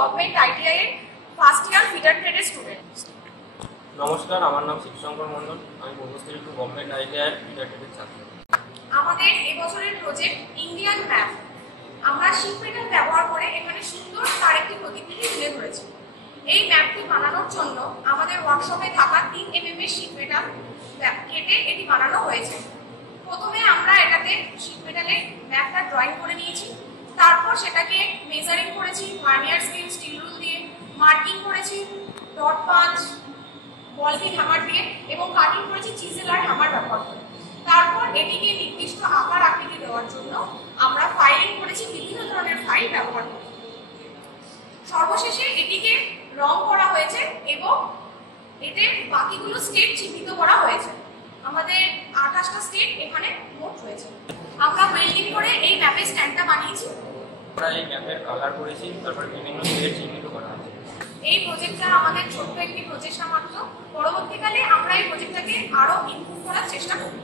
Government ITI এর first year fitter ট্রেডের student. নমস্কার, আমার নাম শিবশঙ্কর মণ্ডল। আমি Purbasthali two government ITI fitter ট্রেডের ছাত্র। আমাদের এবছরের প্রজেক্ট ইন্ডিয়ান ম্যাপ। আমরা শীট মেটাল ব্যবহার করে এখানে সুন্দর তার একটি প্রতিকৃতি তুলে ধরেছি। এই ম্যাপটি বানানোর জন্য আমাদের ওয়ার্কশপে থাকা 3 mm এর শীট মেটাল কেটে এটি বানানো হয়েছে। প্রথমে আমরা এটাতে শীট মেটালের ম্যাপটা ড্রয়িং করে নিয়েছি, তারপর সেটাকে মেজারিং করেছি ভার্নিয়ার স্কেল, স্টিল রুল দিয়ে, মার্কিং করেছি ডট পাঁচ, বল পিন হ্যামার দিয়ে এবং কাটিং করেছি চিজেল আর হ্যামার ব্যবহার করে। তারপর এটিকে নির্দিষ্ট আকার আকৃতি দেওয়ার জন্য আমরা ফাইলিং করেছি বিভিন্ন ধরনের ফাইল ব্যবহার করে। সর্বশেষে এটিকে রং করা হয়েছে এবং এতে বাকিগুলো স্টেট চিহ্নিত করা হয়েছে। আমাদের 28টা স্টেট এখানে মোট রয়েছে। আমরা ওয়েল্ডিং করে এই ম্যাপের স্ট্যান্ডটা বানিয়েছি। আমরা এই ম্যাপের কালার করেছি, তারপর বিভিন্ন স্টেট চিহ্নিত করা হয়েছে। এই প্রজেক্টটা আমাদের ছোট্ট একটি প্রচেষ্টা মাত্র। পরবর্তীকালে আমরা এই প্রজেক্টটাকে আরো ইমপ্রুভ করার চেষ্টা করব।